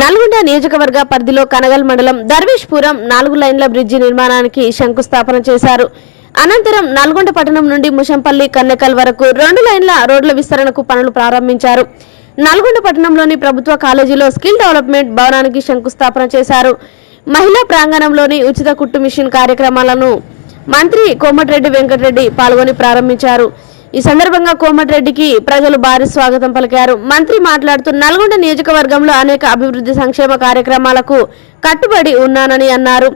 నల్గొండ నియోజకవర్గ పరిధిలో కనగల్ మండలం దర్వేష్పురం నాలుగు లైన్ల బ్రిడ్జి నిర్మాణానికి శంకుస్థాపన చేశారు. అనంతరం నల్గొండ పట్టణం నుండి ముషంపల్లి కన్నెకల్ వరకు రెండు లైన్ల రోడ్ల విస్తరణకు పనులు ప్రారంభించారు. నల్గొండ పట్టణంలోని ప్రభుత్వ కాలేజీలో స్కిల్ డెవలప్మెంట్ భవనానికి శంకుస్థాపన చేశారు. మహిళా ప్రాంగణంలోని ఉచిత కుట్టు మిషన్ కార్యక్రమాలను మంత్రి కోమటిరెడ్డి వెంకటరెడ్డి పాల్గొని ప్రారంభించారు. ఈ సందర్భంగా కోమటిరెడ్డికి ప్రజలు భారీ స్వాగతం పలికారు. మంత్రి మాట్లాడుతూ నల్గొండ నియోజకవర్గంలో అనేక అభివృద్ధి సంక్షేమ కార్యక్రమాలకు కట్టుబడి ఉన్నానని అన్నారు.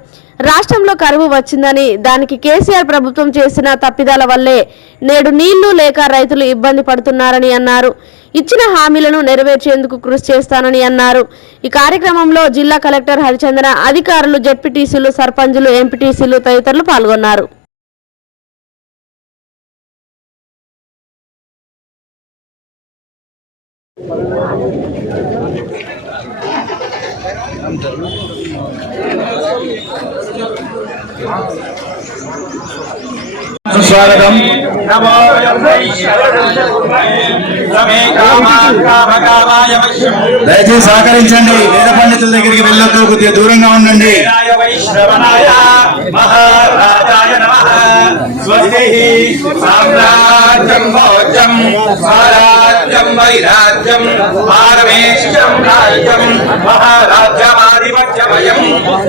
రాష్ట్రంలో కరువు వచ్చిందని దానికి కేసీఆర్ ప్రభుత్వం చేసిన తప్పిదాల వల్లే నేడు నీళ్ళు లేక రైతులు ఇబ్బంది పడుతున్నారని అన్నారు. ఇచ్చిన హామీలను నెరవేర్చేందుకు కృషి చేస్తానని అన్నారు. ఈ కార్యక్రమంలో జిల్లా కలెక్టర్ హరిచంద్ర అధికారులు జెడ్పీటీసీలు సర్పంచులు ఎంపీటీసీలు తదితరులు పాల్గొన్నారు. సుస్వాగతం. దయచేసి సహకరించండి. వేద పండితుల దగ్గరికి వెళ్ళొద్దు కొద్దిగా దూరంగా ఉండండి. మహారాజాయ నమ. స్వస్తి సామ్రాజ్యం భవ స్వరాజ్యం వైరాజ్యం పారమేశ్యం రాజ్యం మహారాజ్యమాధిపత్యమయం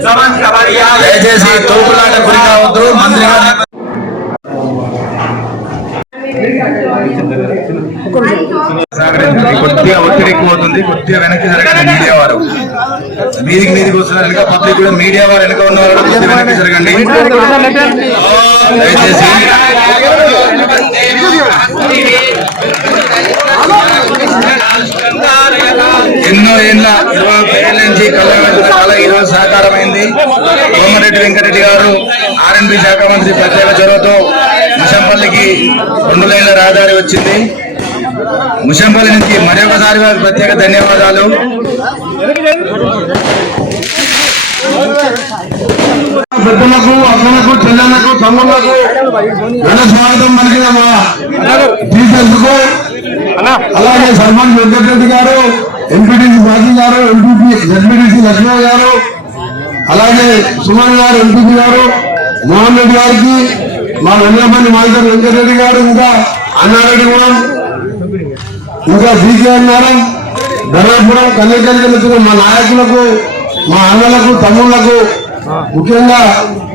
సమంత పర్యాయ దయచేసి తోపులాట గురి కావద్దు మంత్రి గారు కొద్దిగా ఒత్తిడి ఎక్కువ అవుతుంది కొద్దిగా వెనక్కి జరగండి మీడియా వారు. మీదికి మీదికి వస్తున్నారు వెనక పబ్లిక్ కూడా మీడియా వారు వెనక ఉన్న వారు కూడా కొద్దిగా వెనక్కి జరగండి. ఎన్నో ఏళ్ళ ఇరవై ఏళ్ళ నుంచి కళ్యాణ ఈరోజు సహకారమైంది కోమరెడ్డి వెంకరెడ్డి గారు ఆర్ఎన్బి శాఖ మంత్రి ప్రత్యేక చొరవతో ముషంపల్లికి రెండు లైన్ల రహదారి వచ్చింది. ముషంపల్లి నుంచి మరొకసారి వారికి ప్రత్యేక ధన్యవాదాలు. పెద్దలకు అక్కలకు చెల్లెలకు తమ్ముళ్ళకు ఘన స్వాగతం పలికిన మా టీచర్స్కు అలాగే సర్పంచ్ వెంకటరెడ్డి గారు ఎంపీటీసీ బాజీ గారు ఎంపీపీ జడ్పీటీసీ లక్ష్మణ గారు అలాగే సుమన్ గారు ఎంపీపీ గారు మోహన్ రెడ్డి గారికి మా వెంకటపల్లి మాస్టర్ వెంకటరెడ్డి గారు ఇంకా అన్నారెడ్డి కూడా ఇంకా సీకే అన్నారం ధర్మపురం వెళ్తున్న మా నాయకులకు మా అన్నలకు తమ్ముళ్ళకు ముఖ్యంగా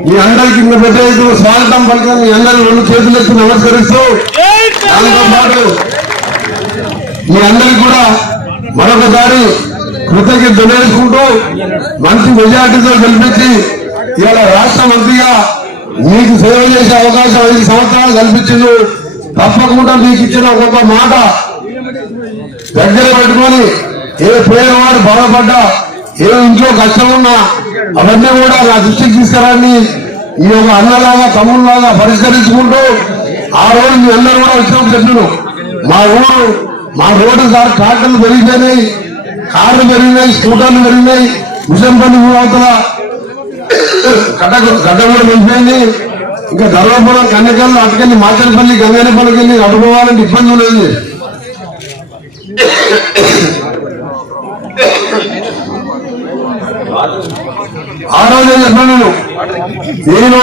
మీ అందరికి కింద పెద్ద స్వాగతం పలికిన మీ అందరి రెండు చేతులెత్తి నమస్కరిస్తూ దాంతో పాటు మీ అందరికి కూడా మరొకసారి కృతజ్ఞత తెలియజేసుకుంటూ మంచి మెజార్టీతో కల్పించి ఇవాళ రాష్ట్ర మంత్రిగా మీకు సేవ చేసే అవకాశం ఐదు సంవత్సరాలు కల్పించింది తప్పకుండా మీకు ఇచ్చిన ఒక్కొక్క మాట దగ్గర పెట్టుకొని ఏ పేదవాడు బాధపడ్డా ఏ ఇంట్లో కష్టం ఉన్నా అవన్నీ కూడా నా దృష్టికి తీసుకురాని ఈ యొక్క అన్నలాగా తమ్ముళ్ళలాగా పరిష్కరించుకుంటూ ఆ రోజు మీ అందరూ కూడా వచ్చినప్పుడు చెప్పాను మా ఊరు మా రోడ్డు సార్ ట్రాక్టర్లు పెరిగిపోయినాయి కార్లు పెరిగినాయి స్కూటర్లు పెరిగినాయి మిషన్ పని అవతల గడ్డ గడ్డ కూడా పెరిగిపోయింది. ఇంకా ధర్మపురం కన్నెకల్లు అటుకెళ్ళి మాచనపల్లి గంగానపల్లికి వెళ్ళి అడుకోవాలంటే ఇబ్బంది లేదు. ఆ రోజే చెప్పాను నేను